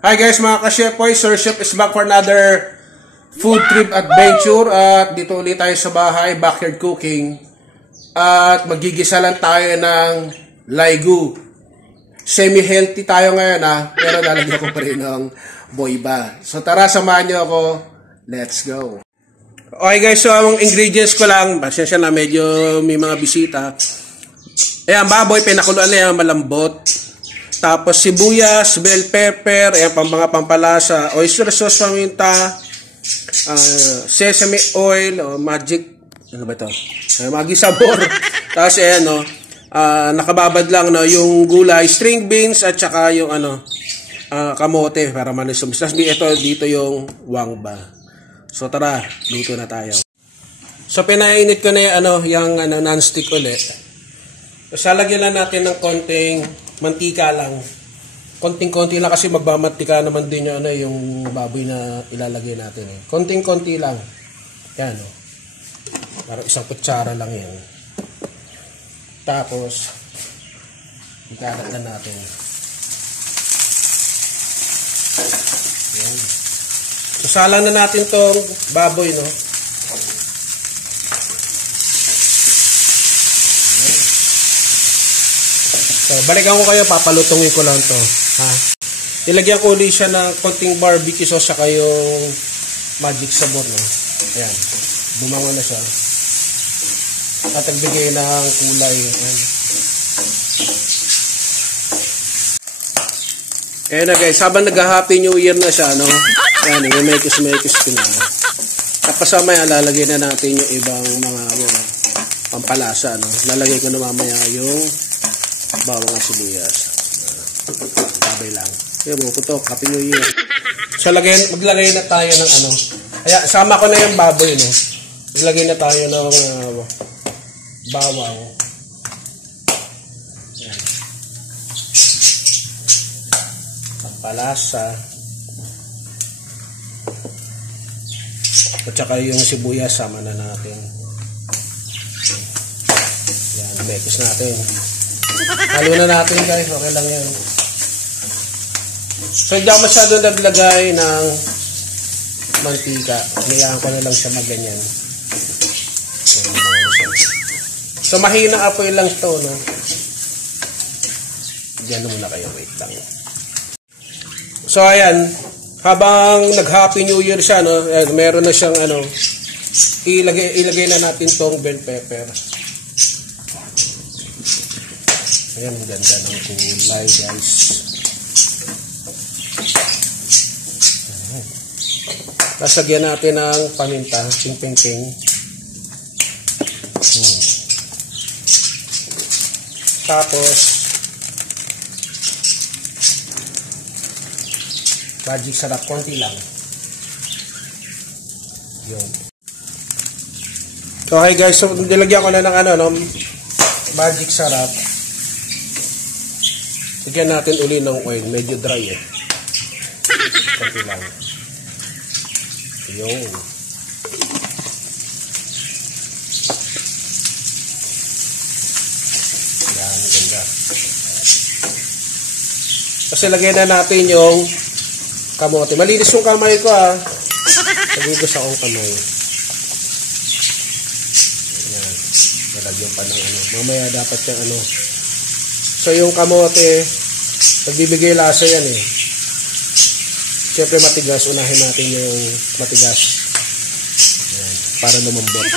Hi guys mga ka-Chefboy, Sir Chef is back for another food trip adventure. At dito ulit tayo sa bahay, backyard cooking. At magigisa lang tayo ng Laigu. Semi-healthy tayo ngayon pero lalagyan ko pa rin ng boiba. So tara, samahan nyo ako. Let's go. Okay guys, so ang ingredients ko lang, pasensya na medyo may mga bisita. Ayan, baboy, pinakuluan na yan, malambot. Tapos sibuyas, bell pepper, ayan, mga pampalasa, oyster sauce, paminta, sesame oil, magic, ano ba ito? Magi sabor. Tapos ayan, nakababad lang yung gulay, string beans, at saka yung kamote para manusumis. Tapos dito yung wangba. So tara, luto na tayo. So pinainit ko na yung non-stick ulit. So lalagyan lang natin ng konting mantika lang. Konting-konti lang kasi magmamantika naman din yung baboy na ilalagay natin. Konting-konti lang. Yan, parang isang kutsara lang yan. Tapos, ikalat na natin. Yan. Sasalang na natin tong baboy, So, balikan ko kayo, papalutungin ko lang to. Nilagyan ko ulit siya ng konting barbecue sauce saka yung magic sabor. Ayan, bumangon na siya. At nagbigay ng kulay. Ayan. Ayan na guys, habang nag-happy new year na siya, ayan, yung mekis-mekis ko na. Tapos mamaya, lalagay na natin yung ibang mga pampalasa. Lalagay ko na mamaya yung bawang at sibuyas. Sabay lang. Ayan, putok. Happy New Year. So, maglagay na tayo ng Kaya, sama ko na yung baboy, Maglagay na tayo ng bawang. Ayan. Pampalasa. At saka yung sibuyas, sama na natin. Ayan, mekis natin. Halo na natin guys, okay lang yan. So hindi ako masyado naglagay ng mantika. Niyaan ko na lang siya maganyan. So mahina apoy lang ito, Diyan muna kayo, wait lang. So ayan, habang nag-Happy New Year siya, ayan, meron na siyang ilagay na natin tong bell pepper. Ayan, ang ganda ng kulay guys. Tapos lagyan natin ng paminta, ping-ping-ping. Tapos magic sarap, konti lang. Yun. Okay guys, so nilagyan ko na ng magic sarap. Lagyan natin uli ng oil. Medyo dry Kunti lang. Yun. Yan, ganda. Kasi lagyan na natin yung kamote. Malinis yung kamay ko Nagugos akong kamay. Yan. Nalagyan pa ng Mamaya dapat yung So yung kamote, nagbibigay lasa yan Siyempre matigas, unahin natin yung matigas. Ayan, para lumambot. Ayan.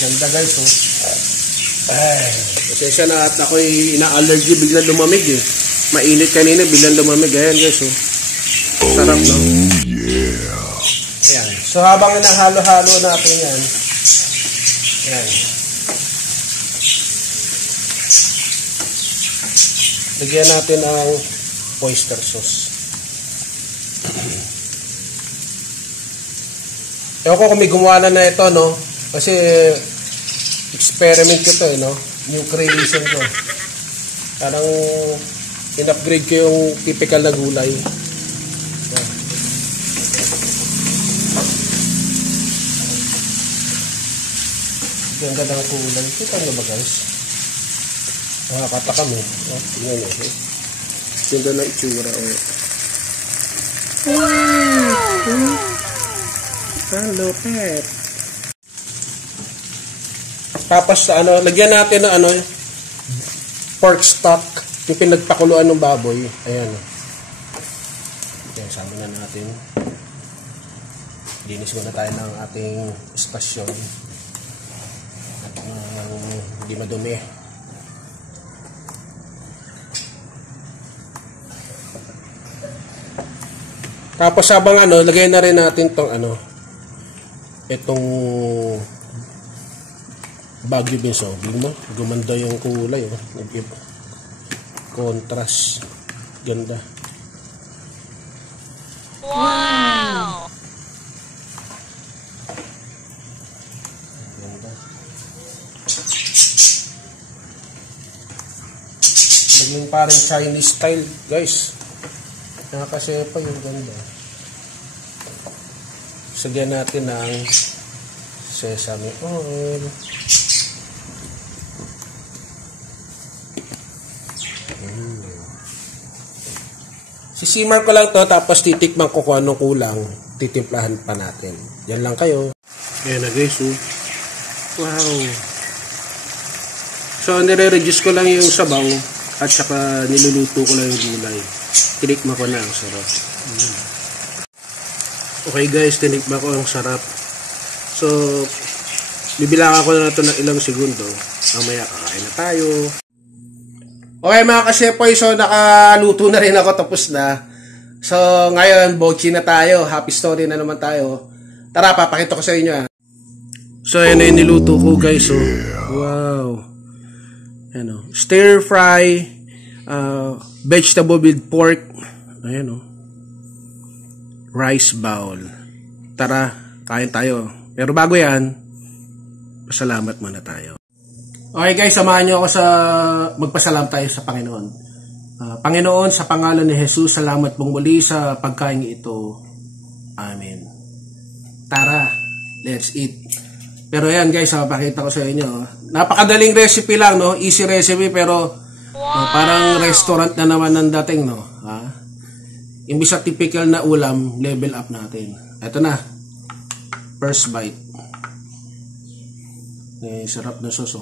Ganda guys, Ay, pasensya na at ako'y ina-allergy, biglang lumamig Mainit kanina, biglang lumamig. Ayan guys, Sarap, yeah. Ayan. So, habang inahalo-halo natin yan, ayan. Lagyan natin ang oyster sauce. Ewan ko kung may gumawa na ito, Kasi, experiment ko ito, New creation ko. Parang, in-upgrade ko yung typical na gulay. Ganda ng kulay. Kita nyo ba guys? Nakakatakam eh. Oh, tingnan nyo. Ganda ng itsura. Oh. Hello, pet. Tapos ano, lagyan natin ng ano, pork stock. Yung pinagpakuluan ng baboy. Ayan. Okay, sabi na natin. Linis muna tayo ng ating istasyon. At hindi madumi. Tapos habang ano, lagay na rin natin tong ano, itong Baguio beans. Mo, gumanda yung kulay. Contrast. Ganda. Wow! Ganda. Naging parang Chinese style, guys. Nakakasepa yung ganda. Sagyan natin ng sesame oil. Sisimar ko lang to, tapos titikman ko kung anong kulang. Titimplahan pa natin. Yan lang kayo. Ayan na guys. Wow. So nire-reduce ko lang yung sabaw at saka niluluto ko lang yung gulay. Tinikman ko na ang sarap. Okay guys, tinikman ko ang sarap. So bibilangan ko na ito ng ilang segundo. Mamaya kakain na tayo. Okay mga kasepoy, so nakaluto na rin ako, tapos na. So ngayon, bochi na tayo. Happy story na naman tayo. Tara, papakita ko sa inyo. So ayan na yung niluto ko guys. So, wow. Ano, stir fry, vegetable with pork. Ayan o. Rice bowl. Tara, kain tayo. Pero bago yan, pasalamat muna tayo. Okay guys, samahan nyo ako sa magpasalam tayo sa Panginoon. Panginoon, sa pangalan ni Jesus, salamat mong muli sa pagkain ito. Amen. Tara, let's eat. Pero yan guys, pakita ko sa inyo. Napakadaling recipe lang, no? Easy recipe, pero parang restaurant na naman ng dating, no? Imbis sa typical na ulam, level up natin. Ito na. First bite. Sarap na sauce.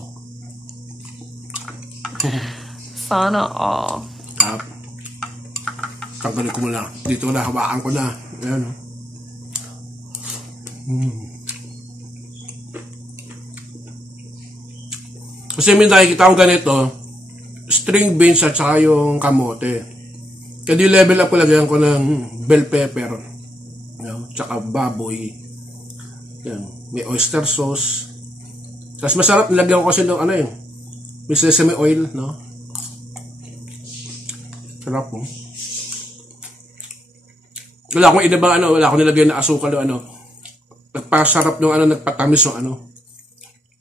Sana all. Tanggalin ko muna. Dito na, hawakan ko na. Ayan. Kasi may nakikita akong ganito, string beans at saka yung kamote. Kaya di level up ko, lagyan ko ng bell pepper. Tsaka baboy. Yan. May oyster sauce. Tapos masarap, nilagyan ko kasi ng ano eh. May sesame oil, no? Sarap po. Wala akong inabang ano, wala akong nilagyan na asukal o ano. Nagpasarap ng ano, nagpatamis o ano.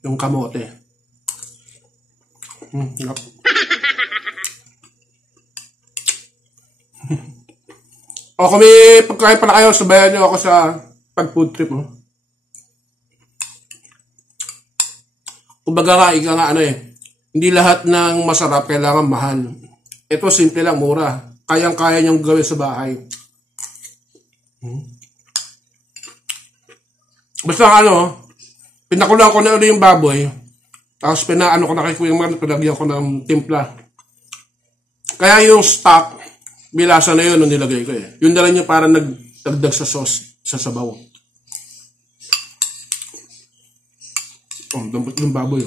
Yung kamote. Sarap. O kung may pagkain pala kayo, sabayan nyo ako sa pag-food trip, no? Kumbaga nga, ika nga ano eh. Hindi lahat ng masarap kailangan mahal. Ito simple lang, mura. Kayang-kaya niyong gawin sa bahay. Basta ano, pinakulang ko na ulit yung baboy. Tapos pinaano ko na kay Kuya Man, pinagyan ko ng timpla. Kaya yung stock, bilasa na yun nung nilagay ko eh. Yun na lang yung parang nagdagdag sa sauce, sa sabaw. Dampot yung baboy.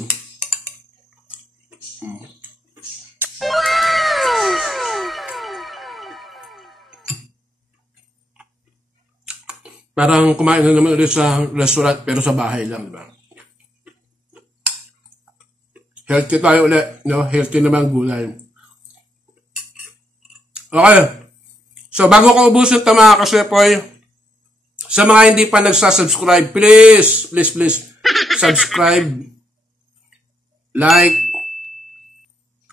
Parang kumain na naman ulit sa restaurant pero sa bahay lang, diba? Healthy tayo ulit, no? Healthy naman gulay. Okay. So, bago ko ubusin ito mga kasepoy, sa mga hindi pa nagsasubscribe, please, subscribe, like,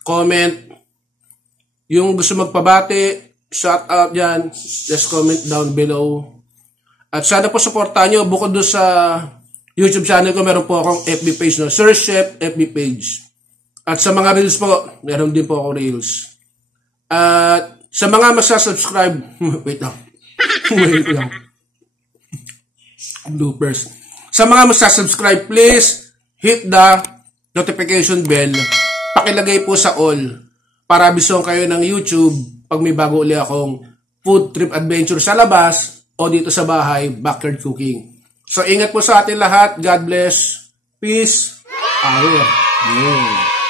comment. Yung gusto magpabati, shout out dyan, just comment down below. At sana po supportahan nyo, bukod doon sa YouTube channel ko, meron po akong FB page, no? Sir Chef FB page. At sa mga reels po, meron din po ako reels. At sa mga masasubscribe, wait lang. Wait lang. Bloopers. Sa mga masasubscribe, please hit the notification bell. Pakilagay po sa all para abisohan kayo ng YouTube pag may bago ulit akong food trip adventure sa labas o dito sa bahay, backyard cooking. So, ingat po sa atin lahat. God bless. Peace. Power. Yeah.